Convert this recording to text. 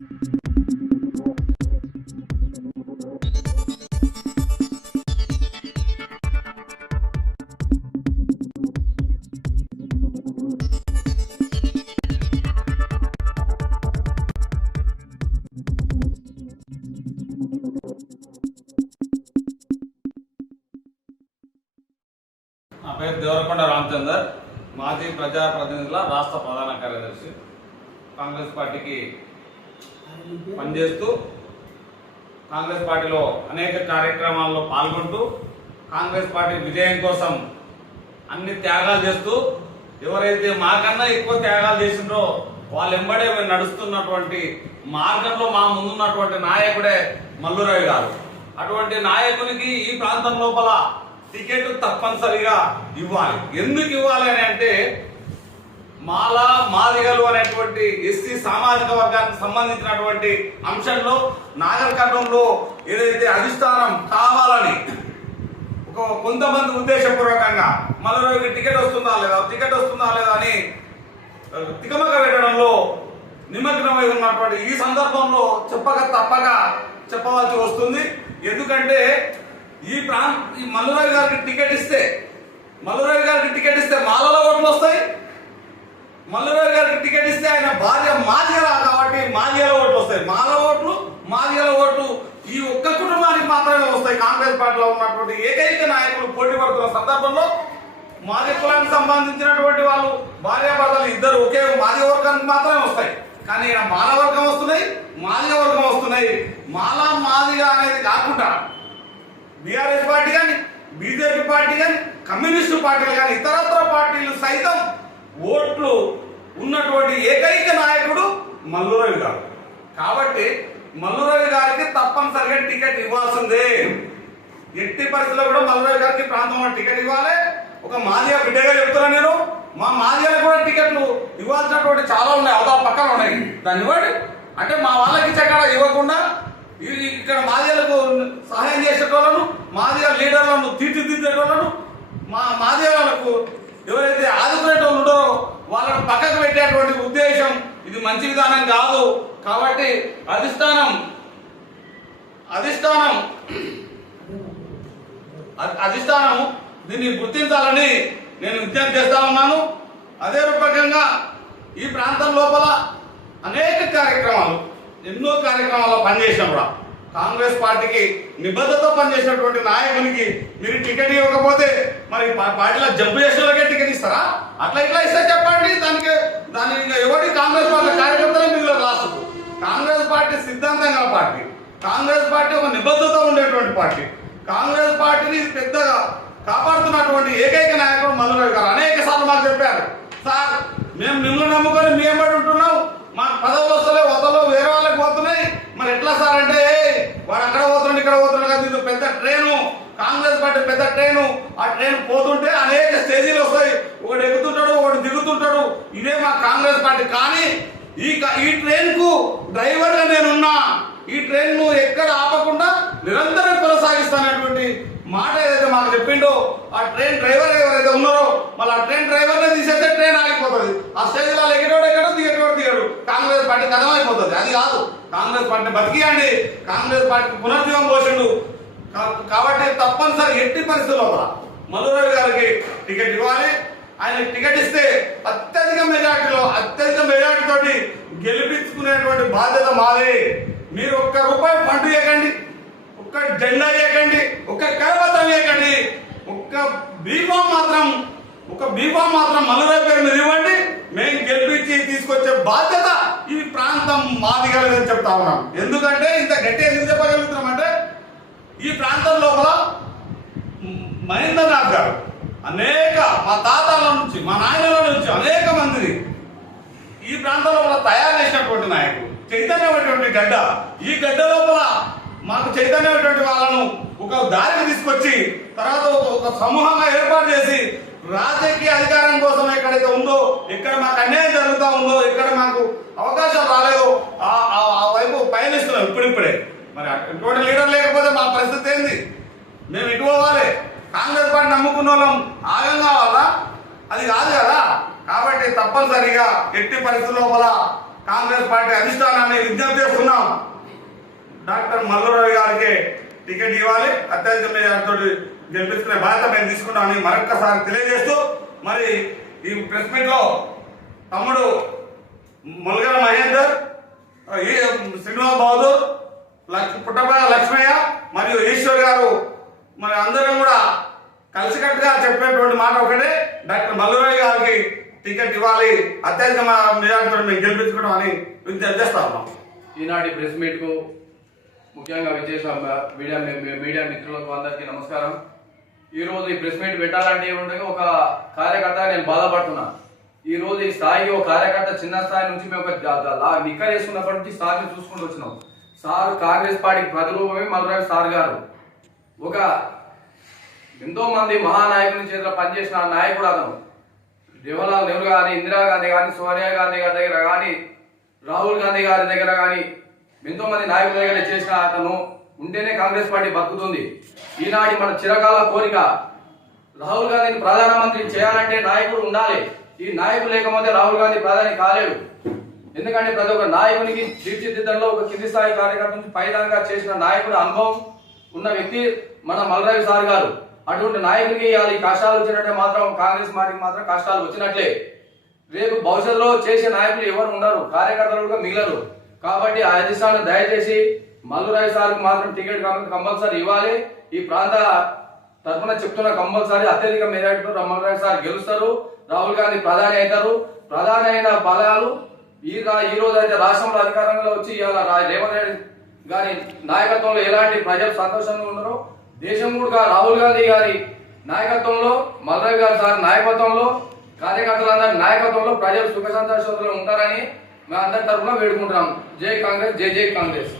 నా పేరు దేవరకొండ రామచందర్. మాజీ ప్రజాప్రతినిధుల రాష్ట్ర ప్రధాన కార్యదర్శి. కాంగ్రెస్ పార్టీకి పనిచేస్తూ కాంగ్రెస్ పార్టీలో అనేక కార్యక్రమాల్లో పాల్గొంటూ కాంగ్రెస్ పార్టీ విజయం కోసం అన్ని త్యాగాలు చేస్తూ ఎవరైతే మాకన్నా ఎక్కువ త్యాగాలు చేసిండ్రో వాళ్ళు వెంబడే నడుస్తున్నటువంటి మార్గంలో మా ముందున్నటువంటి నాయకుడే మల్లురావు గారు. అటువంటి నాయకునికి ఈ ప్రాంతం లోపల టికెట్ తప్పనిసరిగా ఇవ్వాలి. ఎందుకు ఇవ్వాలి అని అంటే మాలా మాదిగలు అనేటువంటి ఎస్సీ సామాజిక వర్గానికి సంబంధించినటువంటి అంశంలో నాగరికర్ణంలో ఏదైతే అధిష్టానం కావాలని ఒక కొంతమంది ఉద్దేశపూర్వకంగా మళ్ళీ టికెట్ వస్తుందా లేదా టికెట్ వస్తుందా లేదా అని తికమక పెట్టడంలో నిమగ్నమై ఉన్నటువంటి ఈ సందర్భంలో చెప్పక తప్పక చెప్పవలసి వస్తుంది. ఎందుకంటే ఈ ప్రాంత ఈ మల్లురావు గారికి టికెట్ ఇస్తే మల్లురావు గారికి టికెట్ ఇస్తే మాలలో ఓట్లు వస్తాయి. మల్లరావు గారికి టికెట్ ఇస్తే ఆయన భార్య మాదిగల కాబట్టి మాదిగల ఓట్లు వస్తాయి. మాల ఓట్లు మాదిగల ఓట్లు ఈ ఒక్క కుటుంబానికి మాత్రమే వస్తాయి. కాంగ్రెస్ పార్టీలో ఉన్నటువంటి ఏకైక నాయకులు పోటీ పడుతున్న సందర్భంలో మాదిగ కులానికి సంబంధించినటువంటి వాళ్ళు భార్యాభర్తలు ఇద్దరు ఒకే మాదిగ వర్గానికి మాత్రమే వస్తాయి. కానీ ఈయన మాల వర్గం వస్తున్నాయి మాదిగ వర్గం వస్తున్నాయి. మాల మాదిగ అనేది కాకుండా బీఆర్ఎస్ పార్టీ కానీ బీజేపీ పార్టీ కానీ కమ్యూనిస్టు పార్టీలు కానీ ఇతరత్ర పార్టీలు సైతం ఓట్లు ఉన్నటువంటి ఏకైక నాయకుడు మల్లురవి గారు. కాబట్టి మల్లురవి గారికి తప్పనిసరిగా టికెట్ ఇవ్వాల్సిందే. ఎట్టి పరిస్థితుల్లో కూడా మల్లురవి గారికి ప్రాంతంలో టికెట్ ఇవ్వాలి. ఒక మాదియా బిడ్డగా చెప్తున్నా నేను. మా మాదియాలకు కూడా టికెట్లు ఇవ్వాల్సినటువంటి చాలా ఉన్నాయి. అవతల పక్కన ఉన్నాయి. దాన్ని అంటే మా వాళ్ళకి చక్కడ ఇవ్వకుండా ఇక్కడ మాదిగలకు సహాయం చేసేటోళ్ళను మాదిగ లీడర్లను తీర్చిదిద్దేటోళ్ళను మా మాదిగలకు ఎవరైతే ఆదుకునేటోళ్ళు ఉండరో వాళ్ళను పక్కకు పెట్టేటువంటి ఉద్దేశం ఇది మంచి విధానం కాదు. కాబట్టి అధిష్టానం అధిష్టానం అధిష్టానం దీన్ని గుర్తించాలని నేను విజ్ఞప్తి చేస్తా ఉన్నాను. అదే రూపకంగా ఈ ప్రాంతం లోపల అనేక కార్యక్రమాలు ఎన్నో కార్యక్రమాల్లో పనిచేసిన కూడా కాంగ్రెస్ పార్టీకి నిబద్ధత పనిచేసినటువంటి నాయకునికి మీరు టికెట్ ఇవ్వకపోతే మరి పార్టీలో జబ్బు చేసిన వాళ్ళకే టికెట్ ఇస్తారా? అట్లా ఇట్లా ఇస్తే చెప్పండి. దానికి దాని ఇంకా ఎవరి కాంగ్రెస్ పార్టీ కార్యకర్తలే మిగిలిన రాష్ట్రం. కాంగ్రెస్ పార్టీ సిద్ధాంతం గల పార్టీ. కాంగ్రెస్ పార్టీ ఒక నిబద్ధత ఉండేటువంటి పార్టీ. కాంగ్రెస్ పార్టీని పెద్దగా కాపాడుతున్నటువంటి ఏకైక నాయకుడు మల్లురావు గారు. అనేక సార్లు మాకు చెప్పారు. సార్ మేము మిమ్మల్ని నమ్ముకొని మేము బడి ఉంటున్నాం. మాకు పదవులు వస్తలే వదలు వేరే వాళ్ళకి పోతున్నాయి. మరి ఎట్లా సార్ అంటే వాడు అక్కడ పోతున్నాడు ఇక్కడ పోతున్నాడు కదా ఇది పెద్ద ట్రైను కాంగ్రెస్ పార్టీ పెద్ద ట్రైను ఆ ట్రైన్ పోతుంటే అనేక స్టేజీలు వస్తాయి. ఒకటి ఎక్కుతుంటాడు ఒకటి దిగుతుంటాడు. ఇదే మా కాంగ్రెస్ పార్టీ. కానీ ఈ క- ఈ ట్రైన్కు డ్రైవర్ నేనున్నా. ఈ ట్రైన్ను ఎక్కడ ఆపకుండా నిరంతరం కొనసాగిస్తానటువంటి మాట ఏదైతే మాకు చెప్పిండో ఆ ట్రైన్ డ్రైవర్ ఎవరైతే ఉన్నారో మళ్ళీ ఆ ట్రైన్ డ్రైవర్ నే తీసేస్తే ట్రైన్ ఆగిపోతుంది. ఆ స్టేజ్లో ఎక్కడో దిగేటోడు దిగడు. కాంగ్రెస్ పార్టీ కథమైపోతుంది. అది కాదు. కాంగ్రెస్ పార్టీ బతికియండి. కాంగ్రెస్ పార్టీ పునర్జీవం పోసిండు. కాబట్టి తప్పనిసరి ఎట్టి పరిస్థితుల్లో కూడా మల్లురావు గారికి టికెట్ ఇవ్వాలి. ఆయన టికెట్ ఇస్తే అత్యధిక మెజార్టీలో అత్యధిక మెజార్టీ తోటి గెలిపించుకునేటువంటి బాధ్యత మాది. మీరు ఒక్క రూపాయి ఫండ్ చేయకండి ఒక్క జెండా వేయకండి ఒక్క కరపత్రం వేయకండి ఒక్క బీఫామ్ మాత్రం ఒక బీఫామ్ మాత్రం మల్లురావు పేరు మీద ఇవ్వండి. మేము గెలిపించి తీసుకొచ్చే బాధ్యత ఈ ప్రాంతం మాది కలదని చెప్తా ఉన్నాం. ఎందుకంటే ఇంత గట్టి ఎందుకు చెప్పగలుగుతున్నాం ఈ ప్రాంతం లోపల మహేంద్రనాథ్ గారు అనేక మా తాతల నుంచి మా నాయనల నుంచి అనేక మందిని ఈ ప్రాంతంలో లోపల తయారు చేసినటువంటి నాయకుడు. చైతన్యమైనటువంటి గడ్డ. ఈ గడ్డ లోపల మాకు చైతన్యమైనటువంటి వాళ్ళను ఒక దారిని తీసుకొచ్చి తర్వాత ఒక- సమూహంగా ఏర్పాటు చేసి రాజకీయ అధికారం కోసం ఎక్కడైతే ఉందో ఎక్కడ మాకు అన్యాయం జరుగుతూ ఉందో ఎక్కడ మాకు అవకాశాలు రాలేదో ఆ ఆ వైపు పయనిస్తున్నాం ఇప్పుడిప్పుడే. మరి అటువంటి లీడర్ లేకపోతే మా పరిస్థితి ఏంది? మేము ఇటు పోవాలి. కాంగ్రెస్ పార్టీ నమ్ముకున్న వాళ్ళం ఆగం కావాలా? అది కాదు కదా. కాబట్టి తప్పనిసరిగా ఎట్టి పరిస్థితి లోపల కాంగ్రెస్ పార్టీ అధిష్టానాన్ని విజ్ఞప్తి చేస్తున్నాం. డాక్టర్ మల్లురావు గారికి టికెట్ ఇవ్వాలి. అత్యధిక మెజార్టీతో గెలిపించుకునే బాధ్యత మేము తీసుకున్నామని మరొక్కసారి తెలియజేస్తూ మరి ఈ ప్రెస్ మీట్లో తమ్ముడు ములగల మహేందర్ ఈ శ్రీనివాస్ బహదూర్ పుట్టపడ లక్ష్మయ్య మరియు ఈశ్వర్ గారు మరి అందరం కూడా కలిసికట్టుగా చెప్పినటువంటి మాట ఒకటే. డాక్టర్ మల్లురావు గారికి టికెట్ ఇవ్వాలి. అత్యధిక మెజార్టీతో మేము గెలిపించుకోవడం అని విజ్ఞప్తి చేస్తా ఉన్నాం. ఈనాటి ప్రెస్ మీట్కు ముఖ్యంగా విచ్చేసిన మీడియా మీడియా మిత్రులకు అందరికీ నమస్కారం. ఈ రోజు ఈ ప్రెస్ మీట్ పెట్టాలంటే ఏముండగా ఒక కార్యకర్త నేను బాధపడుతున్నా. ఈ రోజు ఈ స్థాయి ఒక కార్యకర్త చిన్న స్థాయి నుంచి మేము ఒక జ- లా- నిక్కర్ వేసుకున్నప్పటి నుంచి స్థాయిని చూసుకుంటూ వచ్చినాం. సార్ కాంగ్రెస్ పార్టీకి ప్రతిరూపమే మల్రావి సార్ గారు. ఒక ఎంతో మంది మహానాయకుని చేతిలో పనిచేసిన నాయకుడు అతను. జవహర్లాల్ నెహ్రూ కానీ ఇందిరాగాంధీ కానీ సోనియా గాంధీ గారి దగ్గర కానీ రాహుల్ గాంధీ గారి దగ్గర కానీ ఎంతో మంది నాయకుల దగ్గర చేసిన అతను ఉంటేనే కాంగ్రెస్ పార్టీ బతుకుతుంది. ఈనాటి మన చిరకాల కోరిక రాహుల్ గాంధీని ప్రధానమంత్రి చేయాలంటే నాయకుడు ఉండాలి. ఈ నాయకుడు లేకపోతే రాహుల్ గాంధీ ప్రధాని కాలేడు. ఎందుకంటే ప్రతి ఒక్క నాయకునికి తీర్చిదిద్దంలో ఒక కింది స్థాయి కార్యకర్త నుంచి పైదాకా చేసిన నాయకుడు అనుభవం ఉన్న వ్యక్తి మన మలరావి సార్ గారు. అటువంటి నాయకునికి ఇవాళ ఈ కష్టాలు వచ్చినట్టే మాత్రం కాంగ్రెస్ పార్టీకి మాత్రం కష్టాలు వచ్చినట్లే. రేపు భవిష్యత్తులో చేసే నాయకులు ఎవరు ఉండరు కార్యకర్తలు కూడా మిగలరు. కాబట్టి ఆ అధిష్టానం దయచేసి మల్లురాయి సార్కి మాత్రం టికెట్ కంపల్సరీ ఇవ్వాలి. ఈ ప్రాంత తరఫున చెప్తున్న కంపల్సరీ అత్యధిక మెజార్టీతో మల్లురాయి సార్ గెలుస్తారు. రాహుల్ గాంధీ ప్రధాని అవుతారు. ప్రధాని అయిన బలాలు ఈ రా- ఈ రోజు అయితే రాష్ట్రంలో అధికారంలో వచ్చి ఇవాళ రేవంత్ రెడ్డి గారి నాయకత్వంలో ఎలాంటి ప్రజలు సంతోషంగా ఉన్నారో దేశం కూడా రాహుల్ గాంధీ గారి నాయకత్వంలో మల్రావి గారి సార్ నాయకత్వంలో కార్యకర్తలందరి నాయకత్వంలో ప్రజలు సుఖ సంతోషంలో ఉంటారని మేము అందరి తరఫున వేడుకుంటున్నాము. జై కాంగ్రెస్ జై జై కాంగ్రెస్.